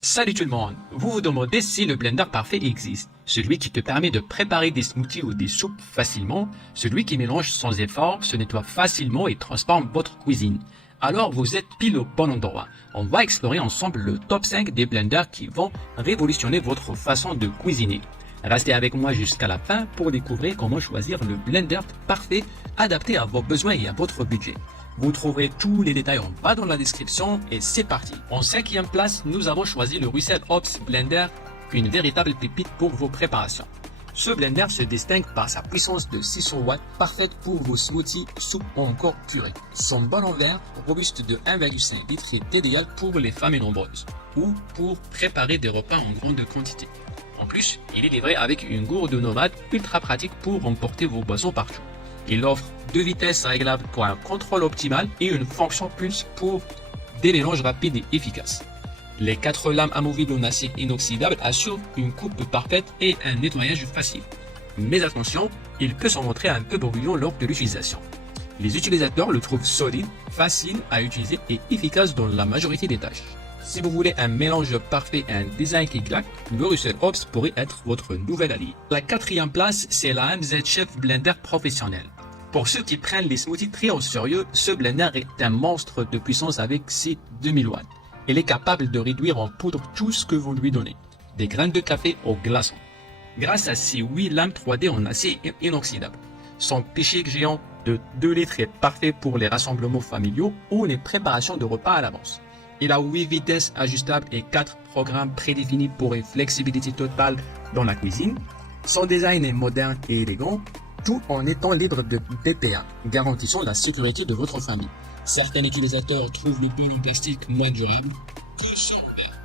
Salut tout le monde! Vous vous demandez si le blender parfait existe. Celui qui te permet de préparer des smoothies ou des soupes facilement, celui qui mélange sans effort, se nettoie facilement et transforme votre cuisine. Alors vous êtes pile au bon endroit. On va explorer ensemble le top 5 des blenders qui vont révolutionner votre façon de cuisiner. Restez avec moi jusqu'à la fin pour découvrir comment choisir le blender parfait adapté à vos besoins et à votre budget. Vous trouverez tous les détails en bas dans la description et c'est parti. En 5e place, nous avons choisi le Russell Hobbs Blender, une véritable pépite pour vos préparations. Ce blender se distingue par sa puissance de 600 watts, parfaite pour vos smoothies, soupes ou encore purées. Son bol en verre, robuste de 1,5 litres, est idéal pour les familles nombreuses ou pour préparer des repas en grande quantité. En plus, il est livré avec une gourde nomade ultra pratique pour emporter vos boissons partout. Il offre 2 vitesses réglables pour un contrôle optimal et une fonction pulse pour des mélanges rapides et efficaces. Les 4 lames amovibles en acier inoxydable assurent une coupe parfaite et un nettoyage facile. Mais attention, il peut se montrer un peu brouillon lors de l'utilisation. Les utilisateurs le trouvent solide, facile à utiliser et efficace dans la majorité des tâches. Si vous voulez un mélange parfait et un design qui claque, le Russell Hobbs pourrait être votre nouvel allié. La 4e place, c'est la MZ Chef Blender professionnel. Pour ceux qui prennent les smoothies très au sérieux, ce blender est un monstre de puissance avec ses 2000 watts. Il est capable de réduire en poudre tout ce que vous lui donnez, des graines de café aux glaçons. Grâce à ses 8 lames 3D en acier inoxydable, son pichet géant de 2 litres est parfait pour les rassemblements familiaux ou les préparations de repas à l'avance. Il a 8 vitesses ajustables et 4 programmes prédéfinis pour une flexibilité totale dans la cuisine. Son design est moderne et élégant, tout en étant libre de BPA, garantissant la sécurité de votre famille. Certains utilisateurs trouvent le bol en plastique moins durable que ceux en verre,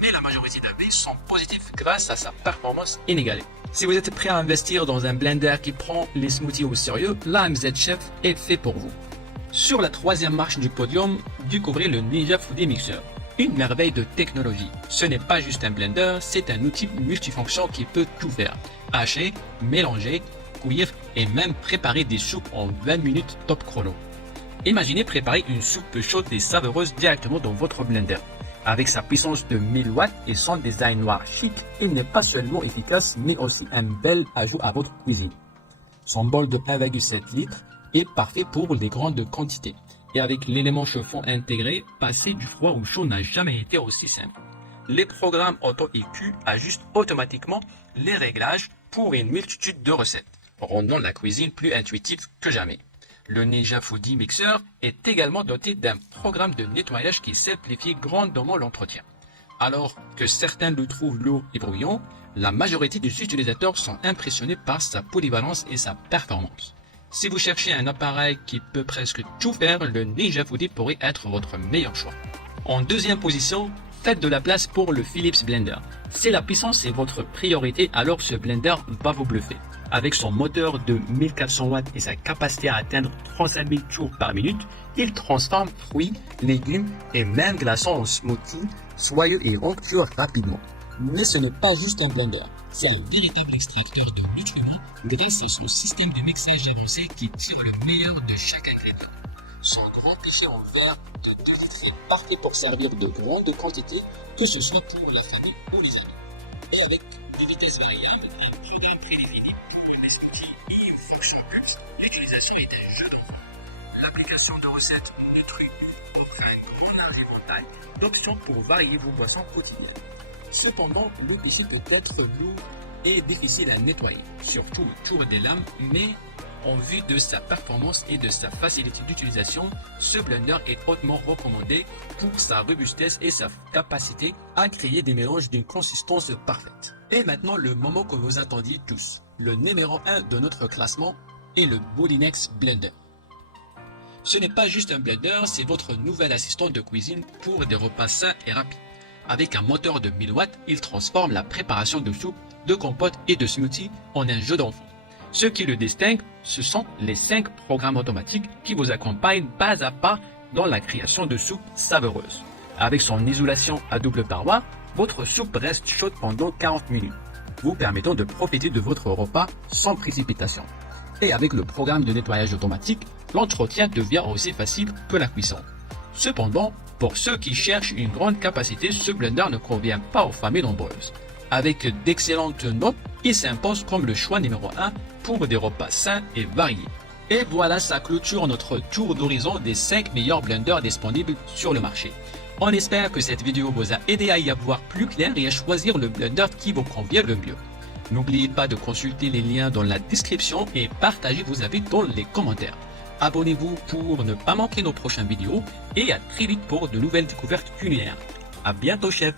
mais la majorité d'avis sont positifs grâce à sa performance inégalée. Si vous êtes prêt à investir dans un blender qui prend les smoothies au sérieux, l'AMZ Chef est fait pour vous. Sur la 3e marche du podium, découvrez le Ninja Foodi Mixer, une merveille de technologie. Ce n'est pas juste un blender, c'est un outil multifonction qui peut tout faire. Hacher, mélanger, cuire et même préparer des soupes en 20 minutes top chrono. Imaginez préparer une soupe chaude et savoureuse directement dans votre blender. Avec sa puissance de 1000 watts et son design noir chic, il n'est pas seulement efficace mais aussi un bel ajout à votre cuisine. Son bol de 1,7 litres est parfait pour les grandes quantités. Et avec l'élément chauffant intégré, passer du froid au chaud n'a jamais été aussi simple. Les programmes Auto EQ ajustent automatiquement les réglages pour une multitude de recettes, rendant la cuisine plus intuitive que jamais. Le Ninja Foodi Mixer est également doté d'un programme de nettoyage qui simplifie grandement l'entretien. Alors que certains le trouvent lourd et brouillon, la majorité des utilisateurs sont impressionnés par sa polyvalence et sa performance. Si vous cherchez un appareil qui peut presque tout faire, le Ninja Foodi pourrait être votre meilleur choix. En 2e position, faites de la place pour le Philips Blender. Si la puissance est votre priorité, alors ce blender va vous bluffer. Avec son moteur de 1400 watts et sa capacité à atteindre 35 000 tours par minute, il transforme fruits, légumes et même glaçons en smoothies soyeux et onctueux rapidement. Mais ce n'est pas juste un blender, c'est un véritable extracteur de nutriments grâce à son système de mixage avancé qui tire le meilleur de chaque ingrédient. Son grand pichet en verre de 2 litres est parfait pour servir de grandes quantités, que ce soit pour la famille ou les amis. Et avec des vitesses variables, un programme prédéfini pour les smoothies et une fonction pulse, l'utilisation est un jeu d'enfant. L'application de recettes Nutri offre un grand éventail d'options pour varier vos boissons quotidiennes. Cependant, le pichet peut être lourd et difficile à nettoyer, surtout autour des lames, mais en vue de sa performance et de sa facilité d'utilisation, ce blender est hautement recommandé pour sa robustesse et sa capacité à créer des mélanges d'une consistance parfaite. Et maintenant, le moment que vous attendiez tous, le numéro 1 de notre classement est le Bolinex Blender. Ce n'est pas juste un blender, c'est votre nouvel assistant de cuisine pour des repas sains et rapides. Avec un moteur de 1000 watts, il transforme la préparation de soupe, de compote et de smoothie en un jeu d'enfant. Ce qui le distingue, ce sont les 5 programmes automatiques qui vous accompagnent pas à pas dans la création de soupes savoureuses. Avec son isolation à double paroi, votre soupe reste chaude pendant 40 minutes, vous permettant de profiter de votre repas sans précipitation. Et avec le programme de nettoyage automatique, l'entretien devient aussi facile que la cuisson. Cependant, Pour ceux qui cherchent une grande capacité, ce blender ne convient pas aux familles nombreuses. Avec d'excellentes notes, il s'impose comme le choix numéro 1 pour des repas sains et variés. Et voilà, ça clôture notre tour d'horizon des 5 meilleurs blenders disponibles sur le marché. On espère que cette vidéo vous a aidé à y voir plus clair et à choisir le blender qui vous convient le mieux. N'oubliez pas de consulter les liens dans la description et partagez vos avis dans les commentaires. Abonnez-vous pour ne pas manquer nos prochaines vidéos et à très vite pour de nouvelles découvertes culinaires. À bientôt, chef!